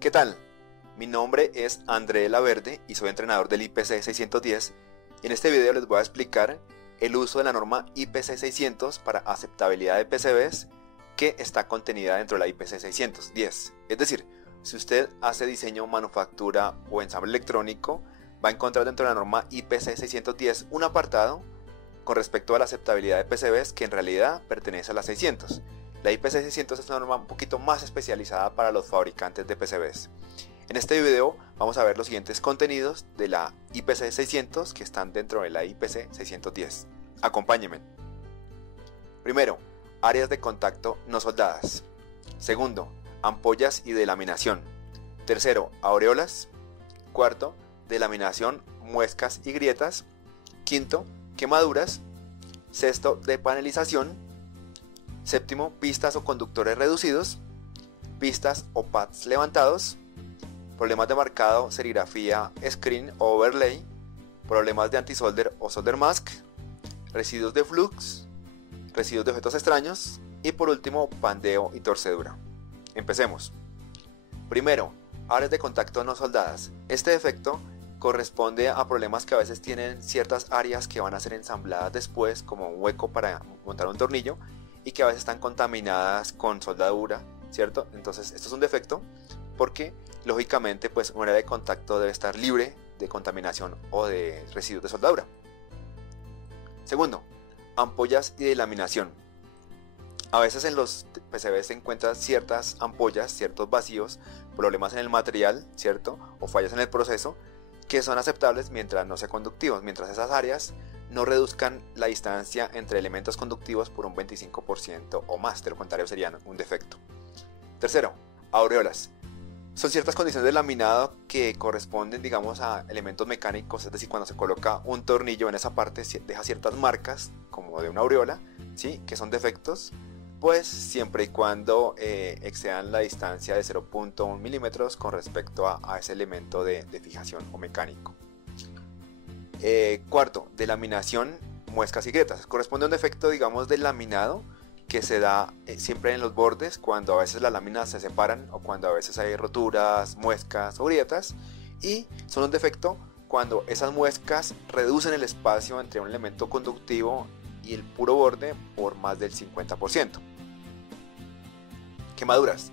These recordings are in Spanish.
¿Qué tal? Mi nombre es André Laverde y soy entrenador del IPC 610 y en este video les voy a explicar el uso de la norma IPC 600 para aceptabilidad de PCBs que está contenida dentro de la IPC 610. Es decir, si usted hace diseño, manufactura o ensamble electrónico, va a encontrar dentro de la norma IPC 610 un apartado con respecto a la aceptabilidad de PCBs que en realidad pertenece a la 600. La IPC 600 es una norma un poquito más especializada para los fabricantes de PCBs. En este video vamos a ver los siguientes contenidos de la IPC 600 que están dentro de la IPC 610. Acompáñenme. Primero, áreas de contacto no soldadas. Segundo, ampollas y delaminación. Tercero, aureolas. Cuarto, delaminación, muescas y grietas. Quinto, quemaduras. Sexto, depanelización. Séptimo, pistas o conductores reducidos. Pistas o pads levantados. Problemas de marcado, serigrafía, screen o overlay. Problemas de antisolder o solder mask. Residuos de flux. Residuos de objetos extraños. Y por último, pandeo y torcedura. Empecemos. Primero, áreas de contacto no soldadas. Este defecto corresponde a problemas que a veces tienen ciertas áreas que van a ser ensambladas después, como un hueco para montar un tornillo, y que a veces están contaminadas con soldadura, ¿cierto? Entonces esto es un defecto porque lógicamente pues un área de contacto debe estar libre de contaminación o de residuos de soldadura. Segundo, ampollas y delaminación. A veces en los PCBs se encuentran ciertas ampollas, ciertos vacíos, problemas en el material, ¿cierto? O fallas en el proceso que son aceptables mientras no sean conductivos, mientras esas áreas no reduzcan la distancia entre elementos conductivos por un 25% o más, de lo contrario serían un defecto. Tercero, aureolas. Son ciertas condiciones de laminado que corresponden, digamos, a elementos mecánicos, es decir, cuando se coloca un tornillo en esa parte deja ciertas marcas, como de una aureola, ¿sí? Que son defectos, pues siempre y cuando excedan la distancia de 0.1 milímetros con respecto a ese elemento de fijación o mecánico. Cuarto, delaminación, muescas y grietas. Corresponde a un defecto, digamos, del laminado que se da siempre en los bordes cuando a veces las láminas se separan o cuando a veces hay roturas, muescas o grietas, y son un defecto cuando esas muescas reducen el espacio entre un elemento conductivo y el puro borde por más del 50%. Quemaduras.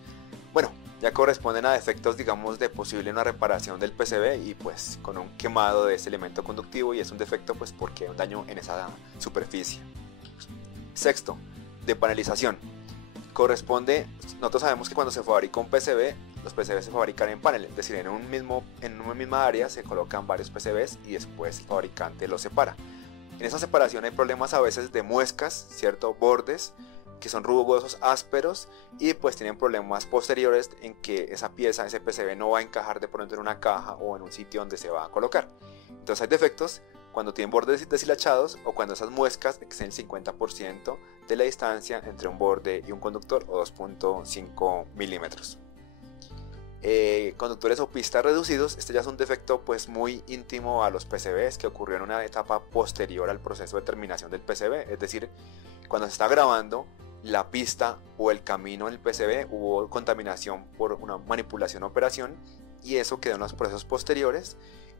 Bueno, ya corresponden a defectos, digamos, de posible una reparación del PCB y pues con un quemado de ese elemento conductivo, y es un defecto pues porque hay un daño en esa superficie. Sexto, depanelización. Corresponde, nosotros sabemos que cuando se fabrica un PCB, los PCBs se fabrican en panel, es decir, en una misma área se colocan varios PCBs y después el fabricante los separa. En esa separación hay problemas a veces de muescas, ¿cierto? Bordes que son rugosos, ásperos, y pues tienen problemas posteriores en que esa pieza, ese PCB no va a encajar de pronto en una caja o en un sitio donde se va a colocar. Entonces hay defectos cuando tienen bordes deshilachados o cuando esas muescas exceden el 50% de la distancia entre un borde y un conductor o 2.5 milímetros. Conductores o pistas reducidos. Este ya es un defecto pues muy íntimo a los PCBs que ocurrió en una etapa posterior al proceso de terminación del PCB, es decir, cuando se está grabando la pista o el camino en el PCB hubo contaminación por una manipulación o operación, y eso quedó en los procesos posteriores,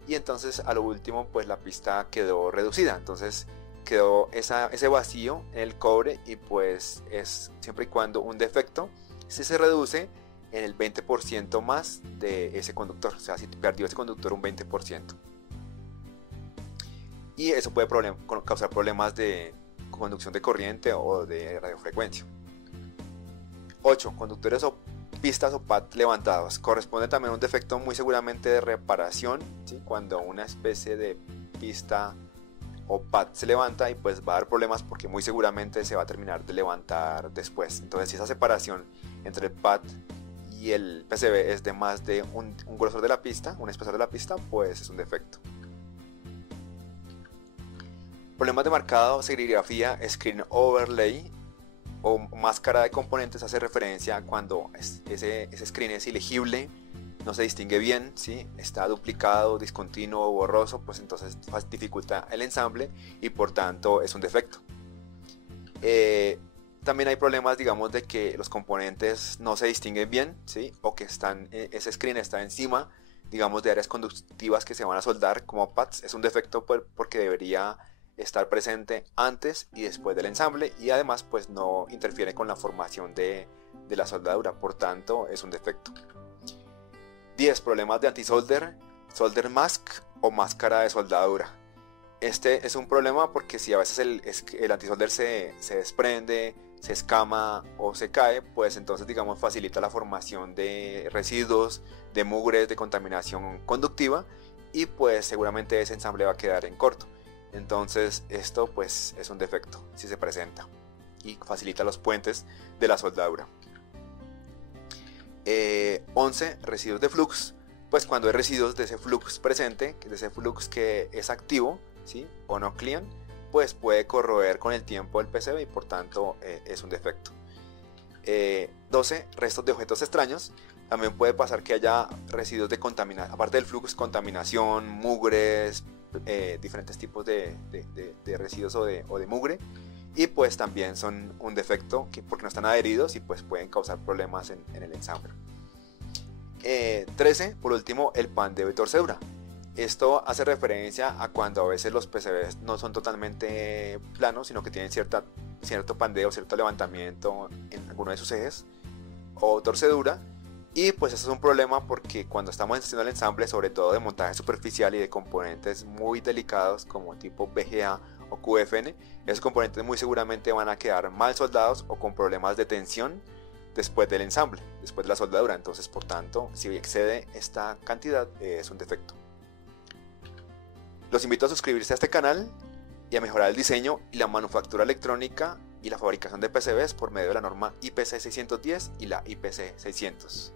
y entonces a lo último pues la pista quedó reducida, entonces quedó ese vacío en el cobre, y pues es siempre y cuando un defecto si se reduce en el 20% más de ese conductor, o sea, si perdió ese conductor un 20%. Y eso puede causar problemas de conducción de corriente o de radiofrecuencia. 8. Conductores o pistas o pads levantados. Corresponde también a un defecto muy seguramente de reparación, ¿sí? Cuando una especie de pista o pad se levanta y pues va a dar problemas porque muy seguramente se va a terminar de levantar después. Entonces si esa separación entre el pad y el PCB es de más de un grosor de la pista, un espesor de la pista, pues es un defecto. Problemas de marcado, serigrafía, screen overlay o máscara de componentes hace referencia a cuando ese screen es ilegible, no se distingue bien, ¿sí? Está duplicado, discontinuo o borroso, pues entonces dificulta el ensamble y por tanto es un defecto. también hay problemas, digamos, de que los componentes no se distinguen bien, ¿sí? O que ese screen está encima, digamos, de áreas conductivas que se van a soldar como pads. Es un defecto porque debería estar presente antes y después del ensamble, y además pues no interfiere con la formación de la soldadura, por tanto es un defecto. 10. Problemas de anti-solder, solder mask o máscara de soldadura. Este es un problema porque si a veces el anti-solder se desprende, se escama o se cae, pues entonces, digamos, facilita la formación de residuos, de mugres, de contaminación conductiva, y pues seguramente ese ensamble va a quedar en corto. Entonces esto pues es un defecto si se presenta y facilita los puentes de la soldadura. 11. Residuos de flux. Pues cuando hay residuos de ese flux presente, de ese flux que es activo, ¿sí? O no clean, pues puede corroer con el tiempo el PCB y por tanto es un defecto. 12. Restos de objetos extraños. También puede pasar que haya residuos de contaminación, aparte del flux, contaminación, mugres, diferentes tipos de residuos o de mugre, y pues también son un defecto porque no están adheridos y pues pueden causar problemas en el ensamble. 13. Por último, el pandeo y torcedura. Esto hace referencia a cuando a veces los PCBs no son totalmente planos, sino que tienen cierto pandeo, cierto levantamiento en alguno de sus ejes o torcedura. Y pues eso es un problema porque cuando estamos haciendo el ensamble, sobre todo de montaje superficial y de componentes muy delicados como tipo VGA o QFN, esos componentes muy seguramente van a quedar mal soldados o con problemas de tensión después del ensamble, después de la soldadura. Entonces, por tanto, si excede esta cantidad, es un defecto. Los invito a suscribirse a este canal y a mejorar el diseño y la manufactura electrónica y la fabricación de PCBs por medio de la norma IPC 610 y la IPC 600.